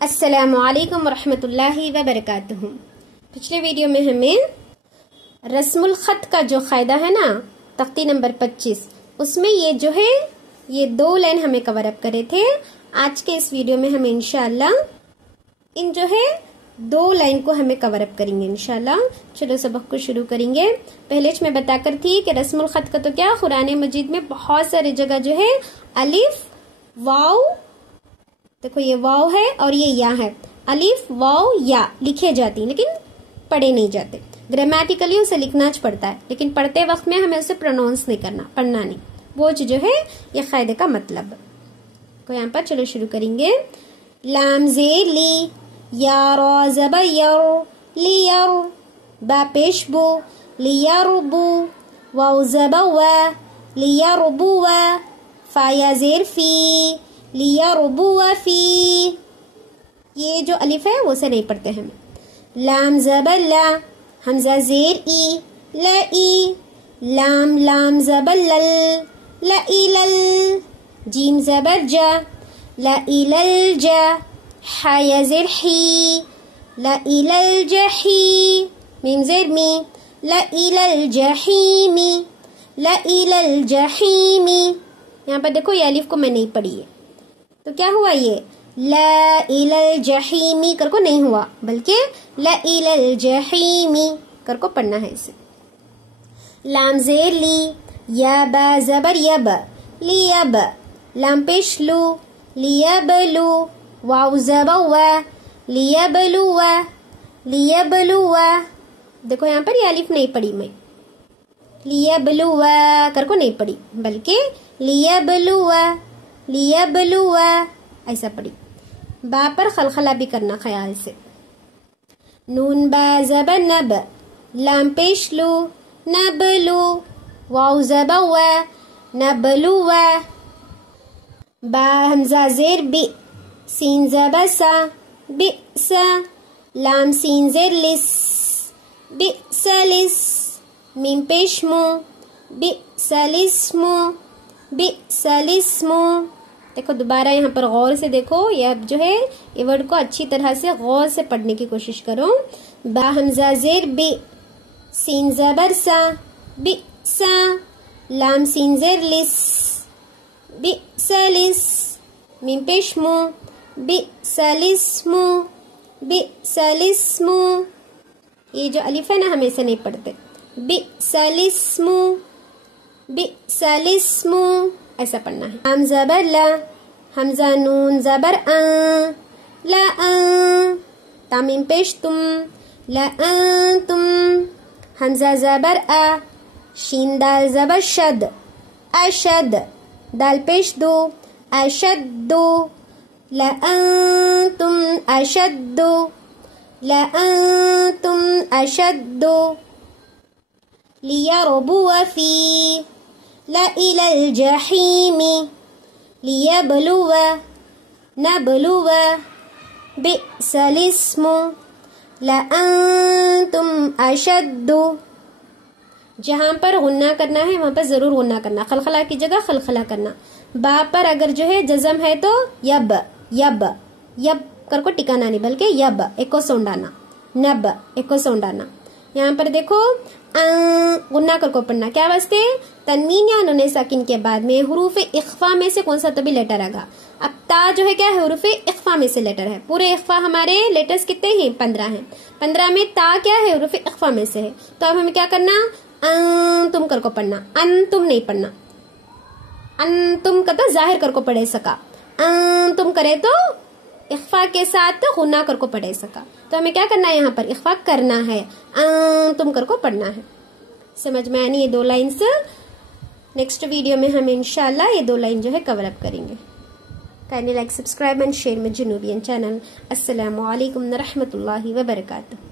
अस्सलामुअलैकुम वरहमतुल्लाहि वबरकातुहू। पिछले वीडियो में हमें रस्मुल ख़त का जो क़ायदा है ना, तख्ती नंबर 25, उसमें ये जो है ये 2 लाइन हमें कवर अप करे थे। आज के इस वीडियो में हमें इंशाअल्लाह इन जो है 2 लाइन को हमें कवर अप करेंगे इंशाअल्लाह। चलो सबक को शुरू करेंगे। पहले मैं बताकर थी कि रस्मुल ख़त का तो क्या कुरान मजीद में बहुत सारी जगह जो है अलिफ वाव, देखो ये वाव है और ये या है, अलिफ वाव या लिखे जाती हैं लेकिन पढ़े नहीं जाते। ग्रामेटिकली उसे लिखना पड़ता है लेकिन पढ़ते वक्त में हमें उसे प्रोनाउंस नहीं करना, पढ़ना नहीं। वो जो है ये कायदे का मतलब। तो यहाँ पर चलो शुरू करेंगे। लाम ज़ेर ली, या रा ज़बर यर, लियर, बा पेश बो, लियरबू, वाव ज़बर वा, लियरबू वा, फा या ज़ेर फी, लियरबुआ फी। ये जो अलिफ है वो से नहीं पढ़ते हम। लाम ज़बर ला, हमज़ा ज़ेर ई, ल ई, लाम लाम ज़बर लल, ल ई लल, जीम ज़बर जा, ल ई लल जा, हा या ज़ेर ही, ल ई लल जही, मीम ज़ेर मी, ल ई लल जहीमी, ल ई लल जहीमी। यहाँ पर देखो ये अलिफ को मैं नहीं पढ़ी है तो क्या हुआ, ये ला इलल जहीमी कर को नहीं हुआ बल्कि ला इलल जहीमी कर को पढ़ना है इसे। लाम ज़ेर ली, या बा ज़बर यब, लियब, लाम पेश लू, लियबलू, वाव ज़बर वा, लियबलुवा, लियबलुवा। देखो यहाँ पर ये अलिफ नहीं पढ़ी मैं, लियबलुवा कर को नहीं पढ़ी बल्कि लियबलुवा, लियबलुवा ऐसा पढ़ी। बा पर खलखला भी करना ख्याल से। नून बा ज़बर नब, लाम पेश लू, नबलू, वाव ज़बर वा, नबलुवा, बा हमज़ा ज़ेर बी, सीन ज़बर सा, बिसा, लाम सीन ज़ेर लिस, बिसलिस, मीम पेश मू, बिसलिस्मु, बिसलिस्मु। देखो दोबारा यहाँ पर गौर से देखो, ये अब जो है ये वर्ड को अच्छी तरह से गौर से पढ़ने की कोशिश करो। बा हमज़ा ज़ेर बी, सीन ज़बर सा, बिसा, लाम सीन ज़ेर लिस, बिसलिस, मीम पेश मू, बिसलिस्मु, बिसलिस्मु। ये जो अलिफ है ना हमें से नहीं पढ़ते, बिसलिस्मु, बिसलिस्मु ऐसा पढ़ना है। हम ज़बर ला, हमज़ा नून ज़बर अं, ला अं, तामीम पेश तुम, ला अं तुम, हमज़ा ज़बर आ, शीन दाल ज़बर शद, अशद, दाल पेश दो, अशद्दो, ला अं तुम अशद्दो, ला अं तुम अशद्दो, लियरबुआ फी, ला इलल जहीमी, लियबलुवा, नबलुवा, बिसलिस्मु, ला अंतुम अशद्दु। जहाँ पर गुन्ना करना है वहाँ पर जरूर गुन्ना करना, खलखला की जगह खलखला करना। बा पर अगर जो है जज़म है तो यब, यब, यब कर को टिकाना नहीं बल्कि यब एको साउंड आना, नब एको साउंड आना। यहाँ पर देखो गुन्ना कर को पढ़ना, क्या वास्ते, तन्वीन या नून साकिन के बाद में हुरूफ इख्फा में से कौन सा तो भी लेटर आएगा। अब ता जो है क्या है, हुरूफ इख्फा में से लेटर है। पूरे इख्फा हमारे लेटर्स कितने हैं, 15 हैं। 15 में ता क्या है, हुरूफ इख्फा में से है। तो अब हमें क्या करना, तुम कर को पढ़ना, तुम नहीं पढ़ना। तुम का तो जाहिर कर को पढ़े सका, तुम करे तो इख्फा के साथ गुन्ना कर को पढ़े सका। तो हमें क्या करना है, यहाँ पर इख्फा करना है, तुम कर को पढ़ना है। समझ में आनी ये 2 लाइन्स। नेक्स्ट वीडियो में हम इंशाल्लाह ये 2 लाइन जो है कवर अप करेंगे। Kindly like, subscribe and share my जनूबियन चैनल। अस्सलामु अलैकुम व रहमतुल्लाहि व बरकातुहू।